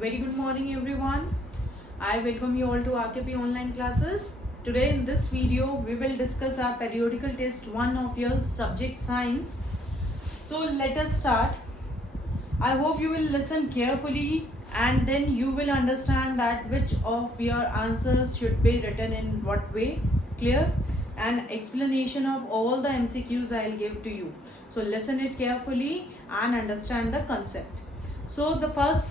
Very good morning everyone. I welcome you all to RKP online classes. Today in this video we will discuss our periodical test 1 of your subject science. So let us start. I hope you will listen carefully and then you will understand that which of your answers should be written in what way. Clear? And explanation of all the MCQs I will give to you. So listen it carefully and understand the concept. So the first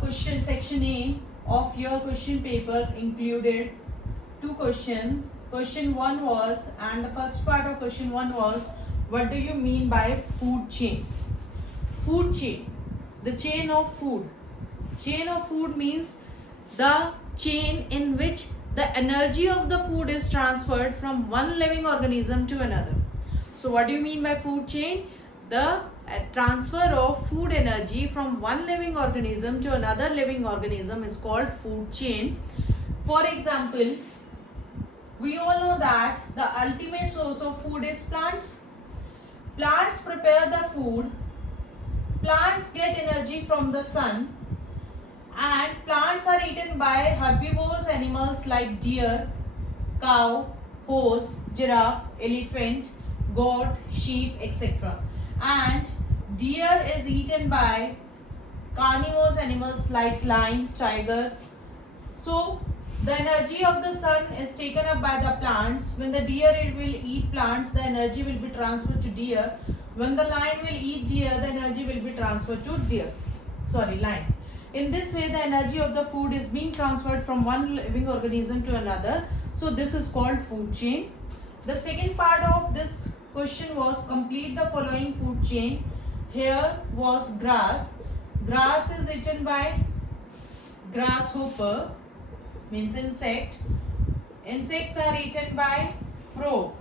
question, section A of your question paper included two questions. Question 1 was, and the first part of question 1 was, what do you mean by food chain? Food chain, the chain of food. Chain of food means the chain in which the energy of the food is transferred from one living organism to another. So what do you mean by food chain? The transfer of food energy from one living organism to another living organism is called food chain. For example, we all know that the ultimate source of food is plants. Plants prepare the food. Plants get energy from the sun, and plants are eaten by herbivorous animals like deer, cow, horse, giraffe, elephant, goat, sheep, etc. And deer is eaten by carnivorous animals like lion, tiger. So the energy of the sun is taken up by the plants. When the deer will eat plants, the energy will be transferred to deer. When the lion will eat deer, the energy will be transferred to lion. In this way, the energy of the food is being transferred from one living organism to another. So this is called food chain. The second part of this question was complete the following food chain. Here was grass. Grass is eaten by grasshopper, means insect. Insects are eaten by frog.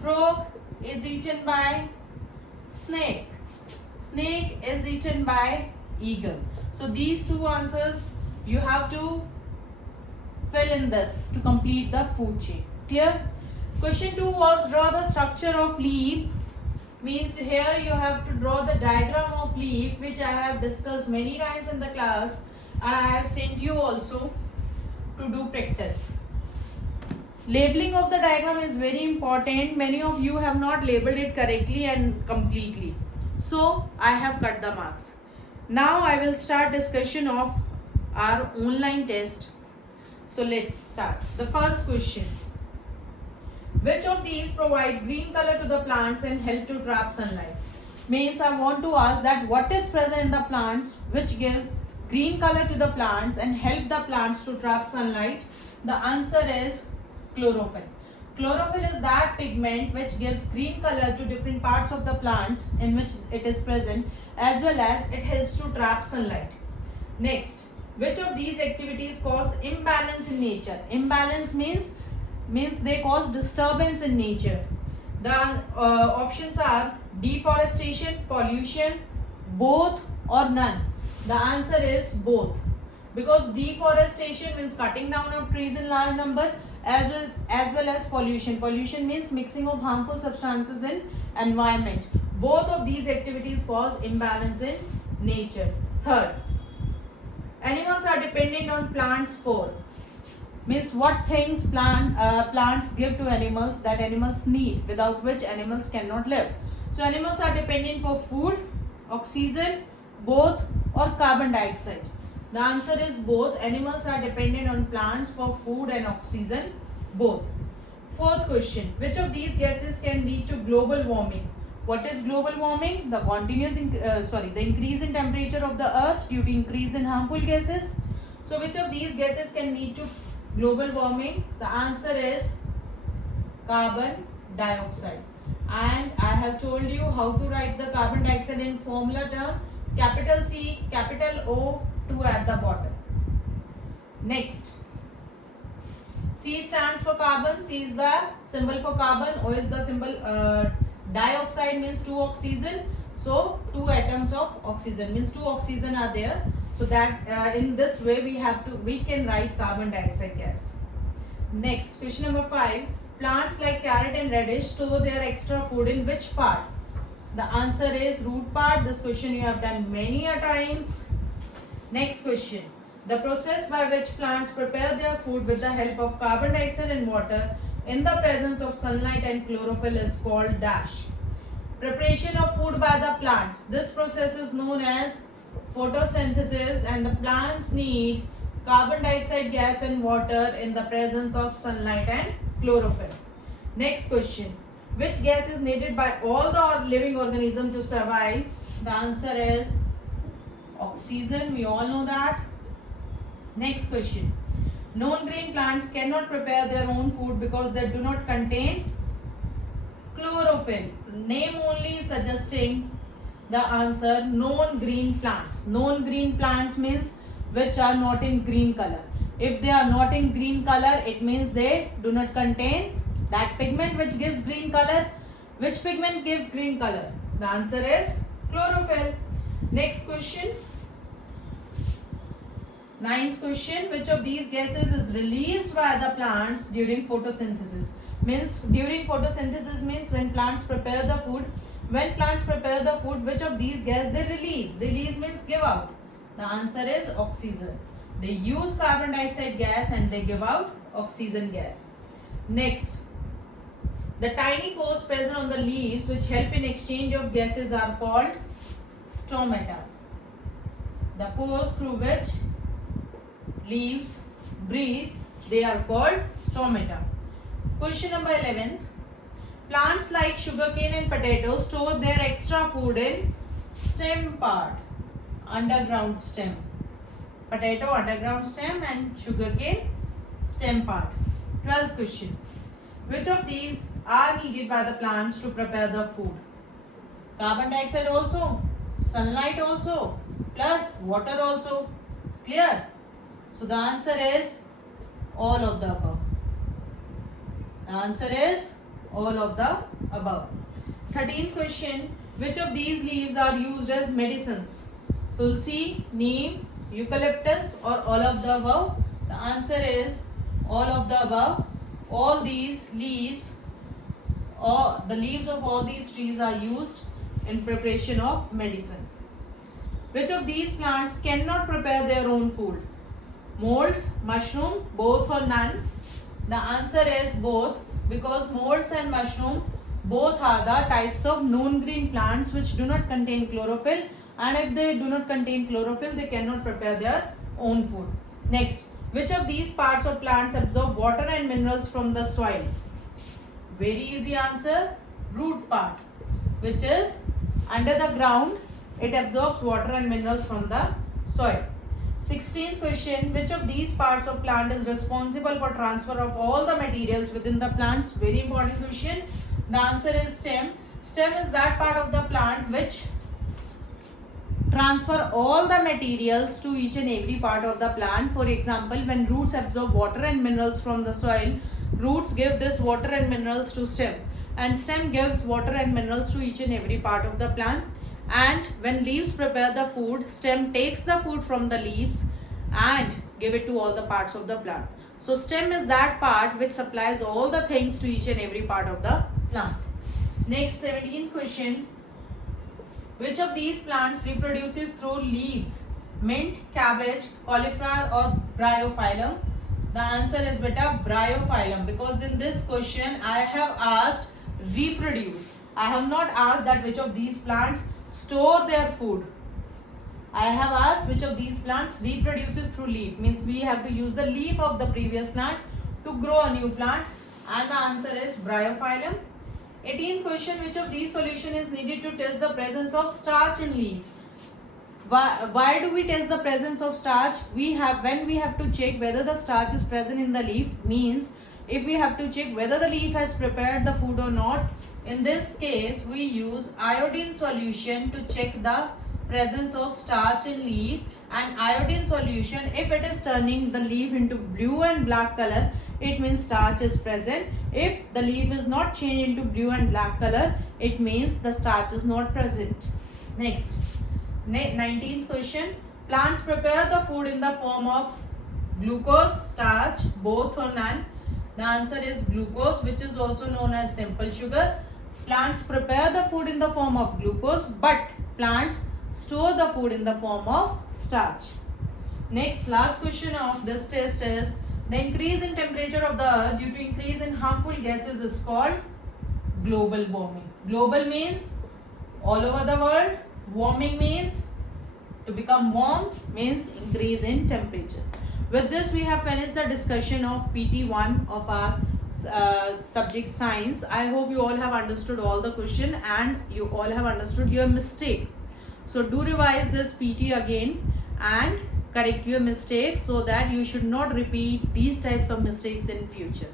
Frog is eaten by snake. Snake is eaten by eagle. So these two answers you have to fill in this to complete the food chain. Clear? Question 2 was draw the structure of leaf. Means here you have to draw the diagram of leaf, which I have discussed many times in the class, and I have sent you also to do practice. Labeling of the diagram is very important. Many of you have not labeled it correctly and completely. So I have cut the marks. Now I will start discussion of our online test. So let's start. The first question. Which of these provide green color to the plants and help to trap sunlight? Means I want to ask that what is present in the plants which give green color to the plants and help the plants to trap sunlight? The answer is chlorophyll. Chlorophyll is that pigment which gives green color to different parts of the plants in which it is present, as well as it helps to trap sunlight. Next, which of these activities cause imbalance in nature? Imbalance means they cause disturbance in nature. The options are deforestation, pollution, both or none. The answer is both, because deforestation means cutting down of trees in large number, as well as pollution. Pollution means mixing of harmful substances in environment. Both of these activities cause imbalance in nature. Third, animals are dependent on plants for. Means what things plants give to animals that animals need, without which animals cannot live. So animals are dependent for food, oxygen, both, or carbon dioxide. The answer is both. Animals are dependent on plants for food and oxygen, both. Fourth question. Which of these gases can lead to global warming? What is global warming? The the increase in temperature of the earth due to increase in harmful gases. So which of these gases can lead to global warming? The answer is carbon dioxide. And I have told you how to write the carbon dioxide in formula term. Capital C, capital O, 2 at the bottom. Next, C stands for carbon. C is the symbol for carbon. O is the symbol. Dioxide means 2 oxygen. So 2 atoms of oxygen means 2 oxygen are there. So that in this way we can write carbon dioxide gas. Next, question number 5. Plants like carrot and radish store their extra food in which part? The answer is root part. This question you have done many a times. Next question. The process by which plants prepare their food with the help of carbon dioxide and water in the presence of sunlight and chlorophyll is called dash. Preparation of food by the plants. This process is known as photosynthesis, and the plants need carbon dioxide gas and water in the presence of sunlight and chlorophyll. Next question. Which gas is needed by all the living organisms to survive? The answer is oxygen. We all know that. Next question. Non-green plants cannot prepare their own food because they do not contain chlorophyll. Name only suggesting the answer. Non-green plants. Non-green plants means which are not in green color. If they are not in green color, it means they do not contain that pigment which gives green color. Which pigment gives green color? The answer is chlorophyll. Next question. Ninth question. Which of these gases is released by the plants during photosynthesis? Means during photosynthesis means when plants prepare the food. When plants prepare the food, which of these gases they release? Release means give out. The answer is oxygen. They use carbon dioxide gas and they give out oxygen gas. Next. The tiny pores present on the leaves which help in exchange of gases are called stomata. The pores through which leaves breathe, they are called stomata. Question number 11. Plants like sugarcane and potatoes store their extra food in stem part, underground stem. Potato underground stem and sugarcane stem part. 12th question. Which of these are needed by the plants to prepare the food? Carbon dioxide also, sunlight also, plus water also. Clear? So the answer is all of the above. The answer is all of the above. 13th question. Which of these leaves are used as medicines? Tulsi, neem, eucalyptus, or all of the above? The answer is all of the above. All these leaves, or the leaves of all these trees are used in preparation of medicine. Which of these plants cannot prepare their own food? Molds, mushroom, both or none? The answer is both, because molds and mushroom both are the types of non-green plants which do not contain chlorophyll, and if they do not contain chlorophyll, they cannot prepare their own food. Next, which of these parts of plants absorb water and minerals from the soil? Very easy answer, root part, which is under the ground. It absorbs water and minerals from the soil. 16th question. Which of these parts of plant is responsible for transfer of all the materials within the plants? Very important question. The answer is stem. Stem is that part of the plant which transfer all the materials to each and every part of the plant. For example, when roots absorb water and minerals from the soil, roots give this water and minerals to stem, and stem gives water and minerals to each and every part of the plant. And when leaves prepare the food, stem takes the food from the leaves and give it to all the parts of the plant. So stem is that part which supplies all the things to each and every part of the plant. Next, 17th question. Which of these plants reproduces through leaves? Mint, cabbage, cauliflower, or bryophyllum? The answer is beta bryophyllum, because in this question I have asked reproduce. I have not asked that which of these plants store their food. I have asked which of these plants reproduces through leaf. Means we have to use the leaf of the previous plant to grow a new plant, and the answer is bryophyllum. 18th question. Which of these solution is needed to test the presence of starch in leaf? Why do we test the presence of starch? When we have to check whether the starch is present in the leaf, means if we have to check whether the leaf has prepared the food or not. In this case, we use iodine solution to check the presence of starch in leaf, and iodine solution, if it is turning the leaf into blue and black color, it means starch is present. If the leaf is not changed into blue and black color, it means the starch is not present. Next, 19th question. Plants prepare the food in the form of glucose, starch, both or none? The answer is glucose, which is also known as simple sugar. Plants prepare the food in the form of glucose, but plants store the food in the form of starch. Next, last question of this test is, the increase in temperature of the earth due to increase in harmful gases is called global warming. Global means all over the world. Warming means to become warm, means increase in temperature. With this, we have finished the discussion of PT1 of our subject science. I hope you all have understood all the question and you all have understood your mistake. So do revise this PT again and correct your mistakes so that you should not repeat these types of mistakes in future.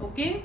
Okay.